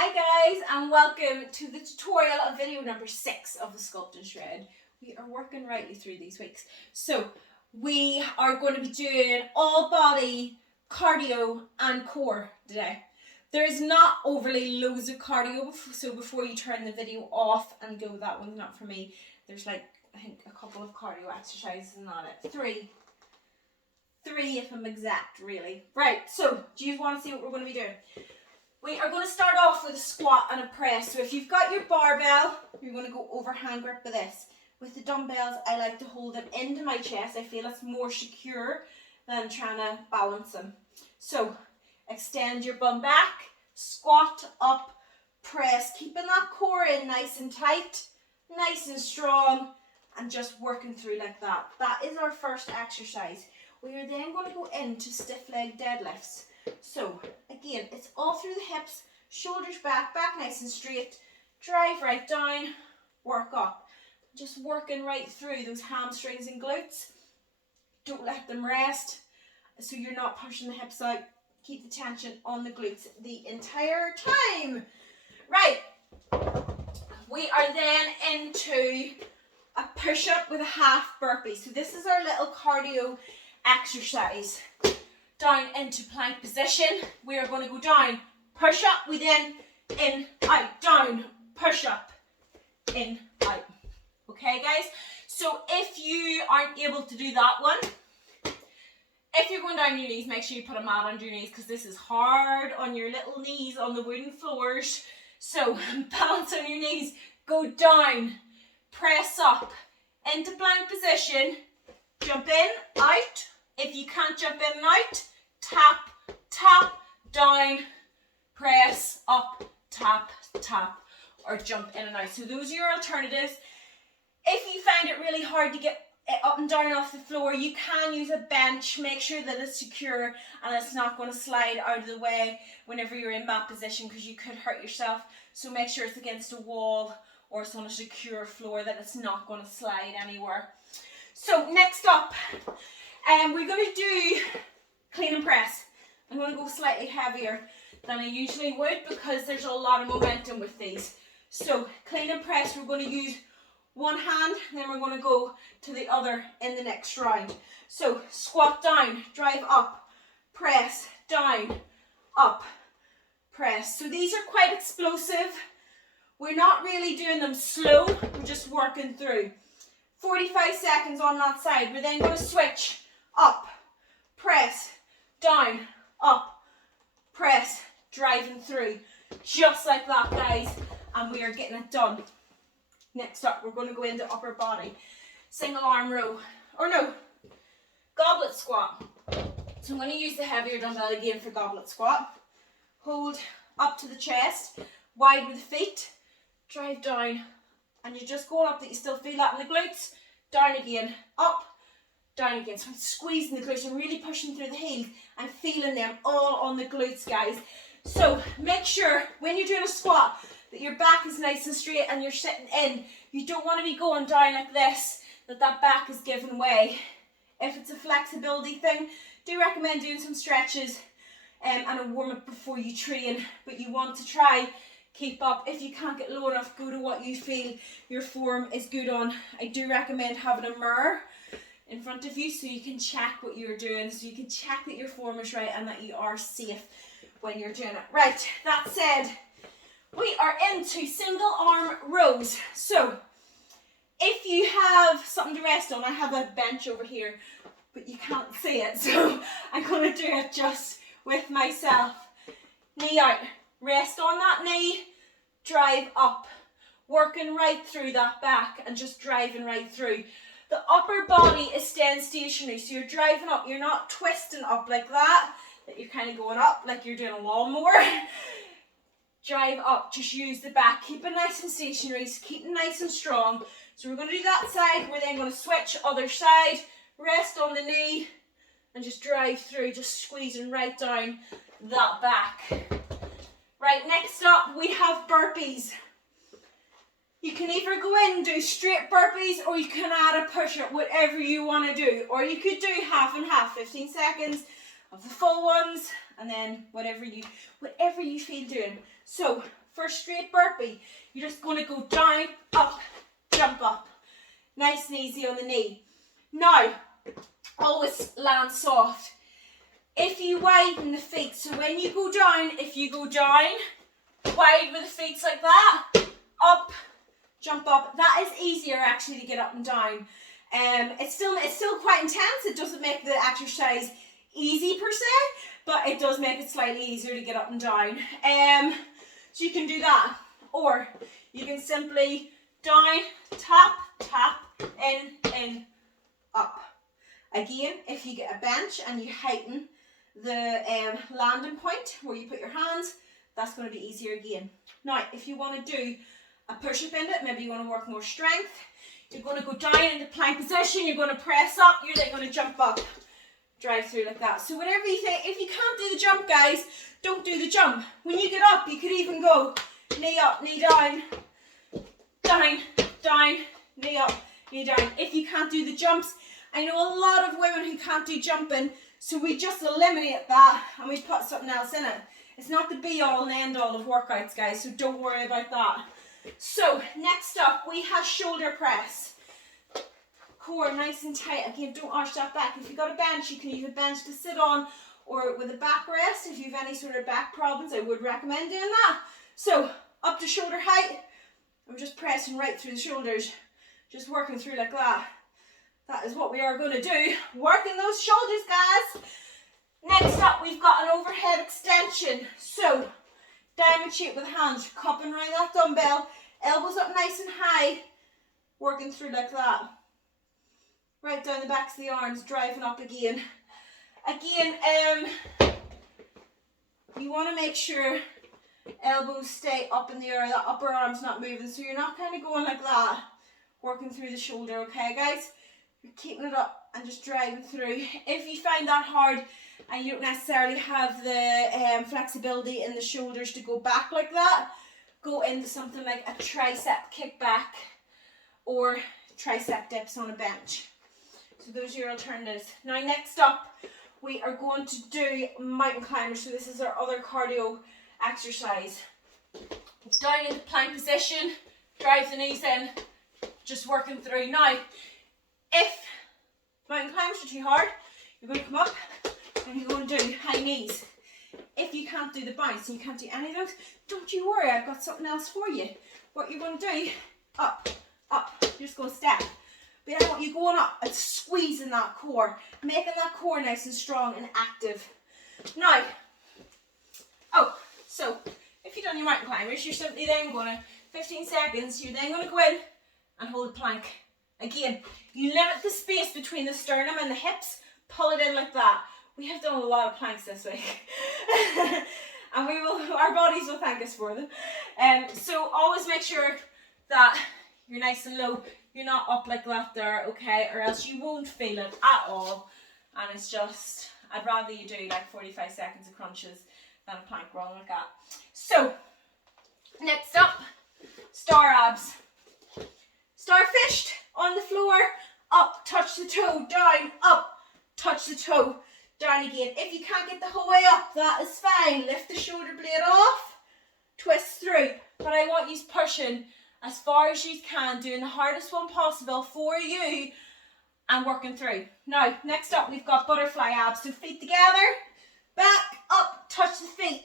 Hi guys, and welcome to the tutorial of video number 6 of the Sculpt and Shred. We are working rightly through these weeks. So we are going to be doing all body, cardio and core today. There is not overly loads of cardio, so before you turn the video off and go, that one's not for me, there's like, I think a couple of cardio exercises and on it. Three if I'm exact, really. Right, so do you want to see what we're going to be doing? We are going to start off with a squat and a press. So if you've got your barbell, you're going to go over hand grip with this. With the dumbbells, I like to hold them into my chest. I feel it's more secure than trying to balance them. So extend your bum back, squat up, press, keeping that core in nice and tight, nice and strong, and just working through like that. That is our first exercise. We are then going to go into stiff leg deadlifts. So again, it's all through the hips, shoulders back, back nice and straight, drive right down, work up. Just working right through those hamstrings and glutes. Don't let them rest, so you're not pushing the hips out. Keep the tension on the glutes the entire time. Right, we are then into a push-up with a half burpee. So this is our little cardio exercise. Down into plank position. We are going to go down, push up, we then in, out, down, push up, in, out. Okay guys, so if you aren't able to do that one, if you're going down your knees, make sure you put a mat under your knees because this is hard on your little knees on the wooden floors. So balance on your knees, go down, press up, into plank position, jump in, out. If you can't jump in and out, tap, tap, down, press, up, tap, tap, or jump in and out. So those are your alternatives. If you find it really hard to get it up and down off the floor, you can use a bench. Make sure that it's secure and it's not going to slide out of the way whenever you're in that position because you could hurt yourself. So make sure it's against a wall or it's on a secure floor that it's not going to slide anywhere. So next up, we're going to do clean and press. I'm going to go slightly heavier than I usually would because there's a lot of momentum with these. So clean and press, we're going to use one hand, and then we're going to go to the other in the next round. So squat down, drive up, press, down, up, press. So these are quite explosive. We're not really doing them slow, we're just working through. 45 seconds on that side. We're then going to switch up, press, down, up, press, driving through. Just like that, guys. And we are getting it done. Next up, we're going to go into upper body. Single arm row. Or no, goblet squat. So I'm going to use the heavier dumbbell again for goblet squat. Hold up to the chest, wide with the feet, drive down. And you're just going up that you still feel that in the glutes. Down again, up, down again. So I'm squeezing the glutes and really pushing through the heels and feeling them all on the glutes, guys. So make sure when you're doing a squat that your back is nice and straight and you're sitting in. You don't want to be going down like this, that back is giving way. If it's a flexibility thing, do recommend doing some stretches and a warm up before you train, but you want to try keep up. If you can't get low enough, go to what you feel your form is good on. I do recommend having a mirror in front of you so you can check what you're doing, so you can check that your form is right and that you are safe when you're doing it. Right, that said, we are into single arm rows. So if you have something to rest on, I have a bench over here, but you can't see it, so I'm going to do it just with myself. Knee out. Rest on that knee, drive up, working right through that back and just driving right through. The upper body is staying stationary, so you're driving up, you're not twisting up like that you're kind of going up like you're doing a lawnmower. Drive up, just use the back, keep it nice and stationary, keep it nice and strong. So we're going to do that side, we're then going to switch other side, rest on the knee and just drive through, just squeezing right down that back. Right, next up we have burpees. You can either go in and do straight burpees or you can add a push-up, whatever you want to do. Or you could do half and half, 15 seconds of the full ones and then whatever you feel doing. So for a straight burpee, you're just going to go down, up, jump up. Nice and easy on the knee. Now, always land soft. If you widen the feet, so when you go down, if you go down, wide with the feet like that, up, jump up. That is easier actually to get up and down. It's still quite intense. It doesn't make the exercise easy per se, but it does make it slightly easier to get up and down. So you can do that, or you can simply down, tap, tap, in, up. Again, if you get a bench and you heighten the landing point where you put your hands, that's going to be easier again. Now, if you want to do a push-up in it, maybe you want to work more strength, you're going to go down into plank position, you're going to press up, you're then going to jump up, drive through like that. So whatever you think, if you can't do the jump, guys, don't do the jump. When you get up, you could even go knee up, knee down, down, down, knee up, knee down. If you can't do the jumps, I know a lot of women who can't do jumping, so we just eliminate that and we put something else in it. It's not the be all and end all of workouts, guys, so don't worry about that. So next up, we have shoulder press. Core nice and tight. Again, don't arch that back. If you've got a bench, you can use a bench to sit on, or with a backrest. If you have any sort of back problems, I would recommend doing that. So up to shoulder height, I'm just pressing right through the shoulders, just working through like that. That is what we are going to do, working those shoulders, guys. Next up, we've got an overhead extension. So, diamond shape with hands, cupping around that dumbbell, elbows up nice and high, working through like that. Right down the backs of the arms, driving up again. Again, you want to make sure elbows stay up in the air, that upper arm's not moving, so you're not kind of going like that, working through the shoulder, okay, guys? You're keeping it up and just driving through. If you find that hard and you don't necessarily have the flexibility in the shoulders to go back like that, go into something like a tricep kickback or tricep dips on a bench. So those are your alternatives. Now next up, we are going to do mountain climbers. So this is our other cardio exercise. Down into plank position, drive the knees in, just working through. Now, if mountain climbers are too hard, you're going to come up and you're going to do high knees. If you can't do the bounce and you can't do any of those, don't you worry, I've got something else for you. What you're going to do, up, up, you're just going to step. But I want you going up and squeezing that core, making that core nice and strong and active. Now, so if you've done your mountain climbers, you're simply then going to, 15 seconds, you're then going to go in and hold a plank. Again, you limit the space between the sternum and the hips, pull it in like that. We have done a lot of planks this week. And our bodies will thank us for them. So always make sure that you're nice and low. You're not up like that there, okay? Or else you won't feel it at all. And it's just, I'd rather you do like 45 seconds of crunches than a plank roll like that. So, next up, star abs. Starfished on the floor, up, touch the toe, down, up, touch the toe, down again. If you can't get the whole way up, that is fine. Lift the shoulder blade off, twist through. But I want you pushing as far as you can, doing the hardest one possible for you and working through. Now, next up, we've got butterfly abs. So feet together, back, up, touch the feet,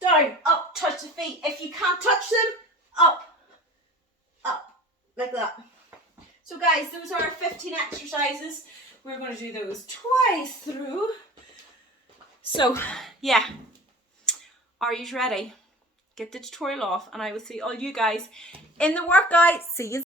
down, up, touch the feet. If you can't touch them, up, up, like that. So guys, those are our 15 exercises. We're going to do those twice through. So, yeah. Are you ready? Get the tutorial off and I will see all you guys in the workout. See you